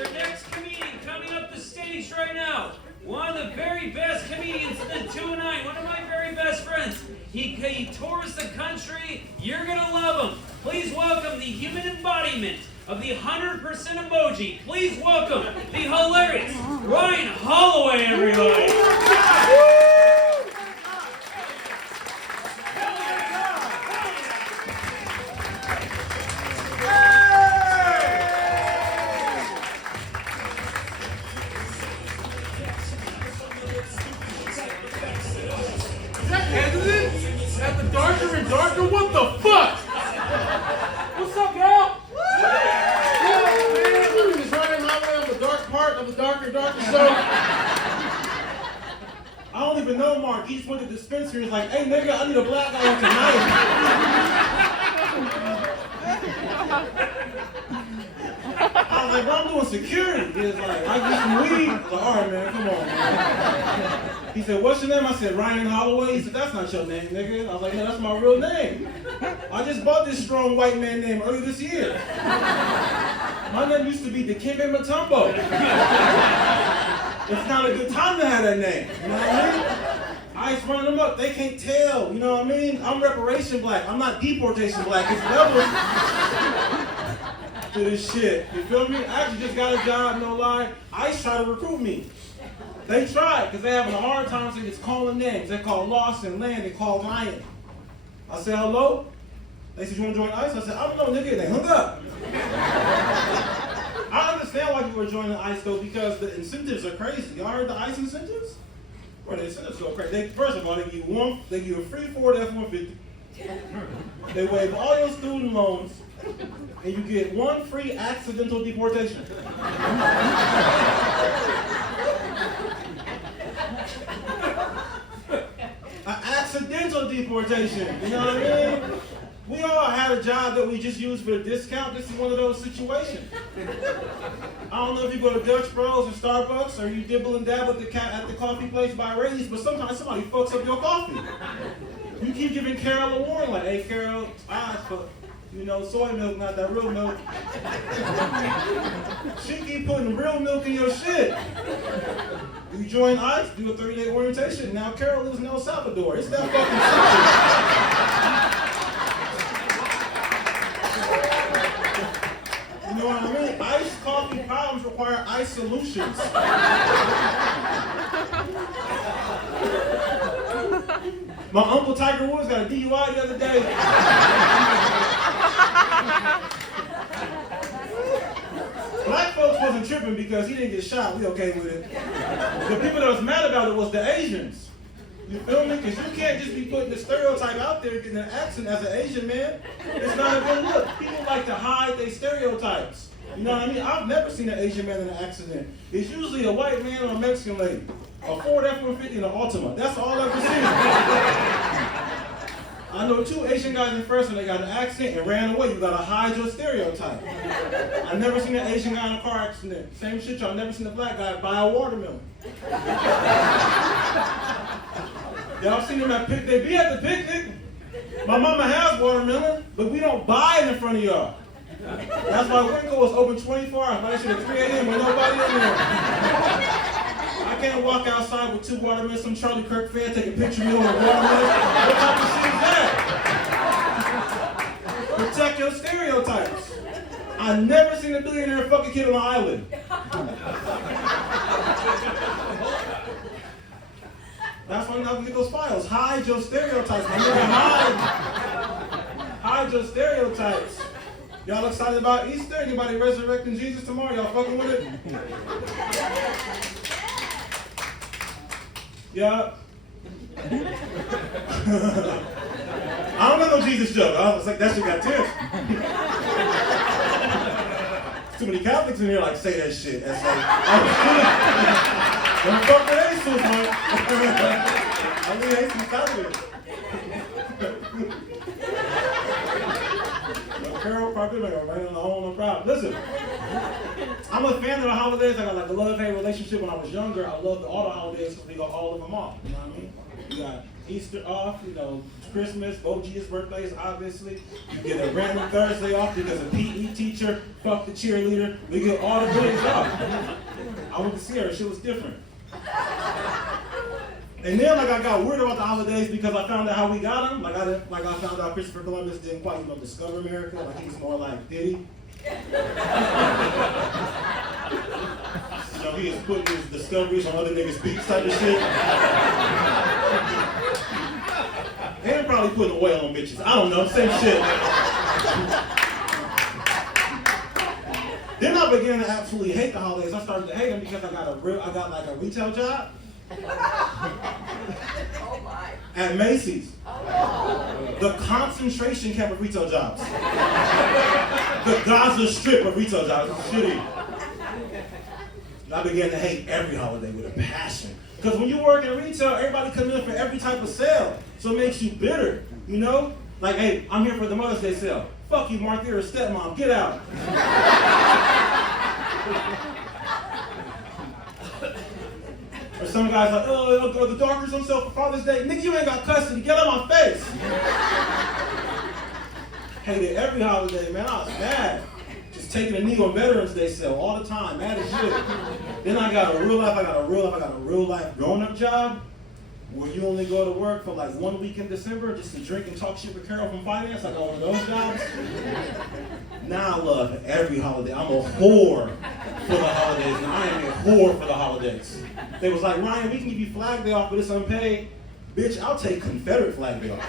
your next comedian coming up the stage right now. One of the very best comedians in the 2-9. One of my very best friends. He tours the country. You're going to love him. Please welcome the human embodiment of the 100% emoji. Please welcome the hilarious Ryan Holloway, everybody. Darker and darker? What the fuck? What's up, y'all? Yeah, man. We're just running my way on the dark part of the darker show. I don't even know Mark. He just went to the dispensary. He's like, hey, nigga, I need a black guy with tonight. I was like, bro, I'm doing security. He was like, I get some weed. I was like, all right, man, come on, man. He said, what's your name? I said, Ryan Holloway. He said, that's not your name, nigga. I was like, no, that's my real name. I just bought this strong white man name earlier this year. My name used to be Dikembe Mutombo. It's not a good time to have that name, you know what I mean? I just run them up, they can't tell, you know what I mean? I'm reparation black, I'm not deportation black. It's levels to this shit, you feel me? I actually just got a job, no lie. ICE tried to recruit me. They tried, because they're having a hard time, so they just calling names. They call Lawson, Land, they call Ryan. I said, hello? They said, you want to join ICE? I said, I don't know, nigga, they hung up. I understand why people are joining ICE, though, because the incentives are crazy. Y'all heard the ICE incentives? Well, the incentives go crazy. First of all, they give you a free Ford F-150. They waive all your student loans, and you get one free accidental deportation. An accidental deportation, you know what I mean? We all had a job that we just used for a discount. This is one of those situations. I don't know if you go to Dutch Bros or Starbucks or you dibble and dabble at the coffee place by Ray's, but sometimes somebody fucks up your coffee. You keep giving Carol a warning, like, hey Carol, soy milk, not that real milk. She keep putting real milk in your shit. You join ICE, do a 30-day orientation. Now Carol lives in El Salvador. It's that fucking simple. You know what I mean? ICE coffee problems require ICE solutions. My uncle Tiger Woods got a DUI the other day. Black folks wasn't tripping because he didn't get shot. We okay with it. The people that was mad about it was the Asians. You feel me? Because you can't just be putting the stereotype out there, getting an accent as an Asian man. It's not a good look. People like to hide their stereotypes. You know what I mean? I've never seen an Asian man in an accident. It's usually a white man or a Mexican lady. A Ford F-150 and an Altima. That's all I've ever seen. I know 2 Asian guys in first and they got an accident and ran away. You gotta hide your stereotype. I've never seen an Asian guy in a car accident. Same shit, y'all never seen a black guy buy a watermelon. Y'all seen them at picnic? They be at the picnic. My mama has watermelon, but we don't buy it in front of y'all. That's why Winco is open 24 hours. Why should at 3 a.m. with nobody in there? I can't walk outside with 2 watermelons, some Charlie Kirk fan, take a picture of me on a watermelon. What type of shit is that? Protect your stereotypes. I've never seen a billionaire fuck a kid on an island. That's why I'm not gonna get those files. Hide your stereotypes, my nigga. Hide your stereotypes. Y'all excited about Easter? Anybody resurrecting Jesus tomorrow? Y'all fucking with it? Yeah. I don't know no Jesus joke. I was like, that shit got tears. Too many Catholics in here like say that shit. That's like, don't fuck with Jesus, man. I mean, Jesus Catholic. Carol probably right on the whole no problem. Listen, I'm a fan of the holidays. I got like a love-hate relationship when I was younger. I loved all the holidays because we got all of them off. You know what I mean? You got Easter off, Christmas, OG's birthdays, obviously. You get a random Thursday off because a PE teacher fucked the cheerleader. We get all the days off. I went to see her, shit was different. And then I got weird about the holidays because I found out how we got them. I found out Christopher Columbus didn't quite discover America. He was more like Diddy. He was putting his discoveries on other niggas' beats type of shit. And probably putting oil on bitches. I don't know, same shit. Then I began to absolutely hate the holidays. I started to hate them because I got a retail job. Oh my. At Macy's. The concentration camp of retail jobs. The Gaza Strip of retail jobs. It's shitty. I began to hate every holiday with a passion. Because when you work in retail, everybody comes in for every type of sale. So it makes you bitter, Like, hey, I'm here for the Mother's Day sale. Fuck you, Mark, you're a stepmom. Get out. Or some guy's like, oh, the darkers on sale for Father's Day. Nigga, you ain't got custody. Get out my face. Hated every holiday, man. I was mad. Just taking a knee on Veterans Day sale all the time. Mad as shit. Then I got a real life grown-up job where you only go to work for 1 week in December just to drink and talk shit with Carol from finance. I got one of those jobs. Now I love every holiday. I'm a whore for the holidays. Now I am a whore for the holidays. They was like, Ryan, we can give you Flag Day off, but it's unpaid. Bitch, I'll take Confederate Flag Day off.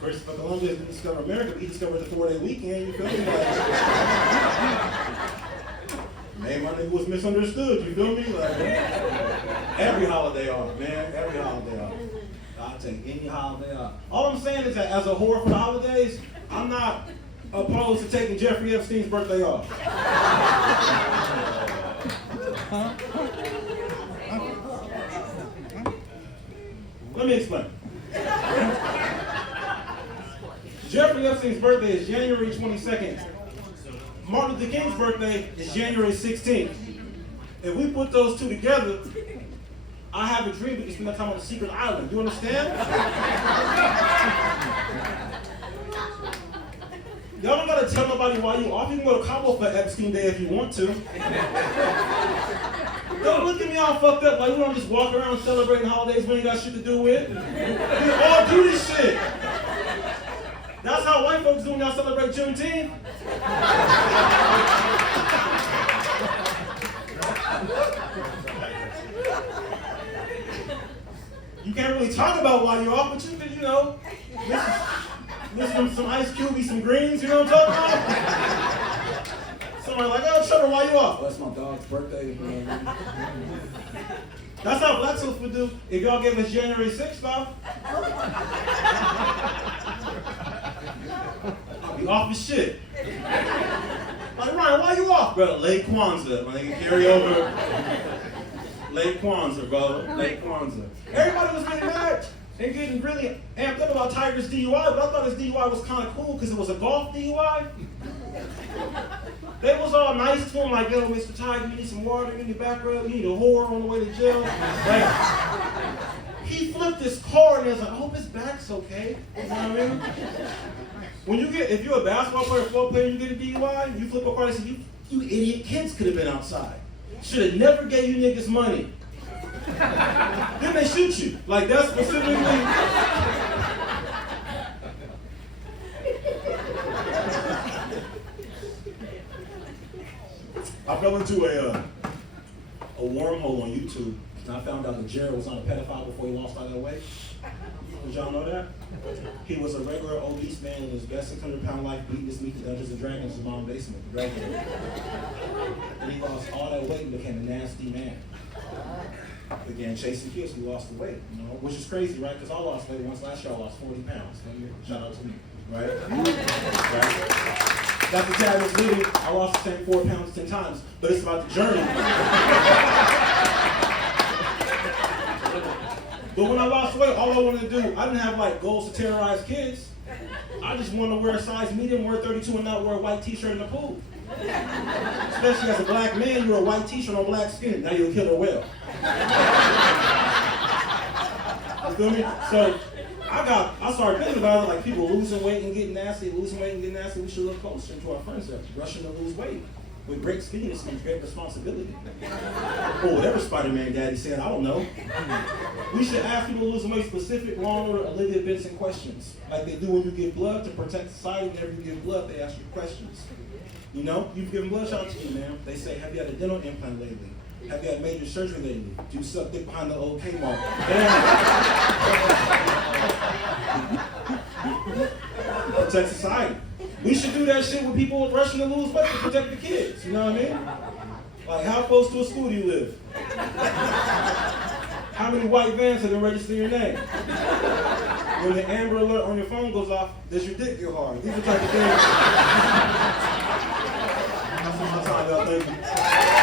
Christopher Columbus didn't discover America, but he discovered the 4-day weekend, you feel me? Man, my nigga was misunderstood, you feel me? Every holiday off, man, every holiday off. I'll take any holiday off. All I'm saying is that as a whore for the holidays, I'm not opposed to taking Jeffrey Epstein's birthday off. Let me explain. Jeffrey Epstein's birthday is January 22nd. Martin Luther King's birthday is January 16th. If we put those two together, I have a dream we can spend that time on a secret island. You understand? Y'all don't gotta tell nobody why you off. You can go to Cabo for Epstein Day if you want to. Don't look at me all fucked up like we don't just walk around celebrating holidays we ain't got shit to do with. We all do this shit. That's how white folks do when y'all celebrate Juneteenth. You can't really talk about why you're off, but you can, listen to some Ice Cube, some greens, you know what I'm talking about? Somebody like, oh, Trevor, why you off? Well, that's my dog's birthday. That's how black folks would do if y'all gave us January 6th off. I'll be off as shit. Like, Ryan, why you off? Bro, late Kwanzaa. When they can carry over. Late Kwanzaa, bro. Late Kwanzaa. Everybody was getting mad and getting really amped up about Tiger's DUI, but I thought his DUI was kind of cool because it was a golf DUI. They was all nice to him, like, yo, Mr. Tiger, you need some water, you need a back rub, you need a whore on the way to jail. Like, he flipped his car and he was like, I hope his back's okay. You know what I mean? If you're a basketball player, football player, and you get a DUI, you flip a car and say, you idiot kids could have been outside. Should have never gave you niggas money. Then they shoot you. Like, that's specifically. I fell into a wormhole on YouTube, and I found out that Jared was on a pedophile before he lost all that weight. Did y'all know that? He was a regular obese man in his best 600-pound life, beating his meat to Dungeons and Dragons in his mom's basement. And he lost all that weight and became a nasty man. Began chasing kids who lost the weight, which is crazy, right? Because I lost weight once last year. I lost 40 pounds. Shout out to me, right? That's the Tavis Liddy. I lost the same 4 pounds 10 times, but it's about the journey. But when I lost weight, all I wanted to do, I didn't have goals to terrorize kids. I I just want to wear a size medium, wear 32 and not wear a white t-shirt in the pool. Especially as a black man, you wear a white t-shirt on black skin. Now you'll kill her well. You feel me? So I started thinking about it, like people losing weight and getting nasty, losing weight and getting nasty. We should look closer to our friends that are rushing to lose weight. With great speed comes great responsibility. Or whatever Spider-Man daddy said, I don't know. We should ask people to lose weight specific, long order Olivia Benson questions. Like they do when you give blood to protect society. Whenever you give blood, they ask you questions. You know, you've given blood, shout out to you, man. They say, have you had a dental implant lately? Have you had major surgery lately? Do you suck dick behind the old Kmart? Protect society. We should do that shit with people rushing to lose weight to protect the kids. You know what I mean? Like, how close to a school do you live? How many white vans have been registered in your name? When the Amber Alert on your phone goes off, does your dick get hard? These are the type of things. That's my time, y'all. Thank you.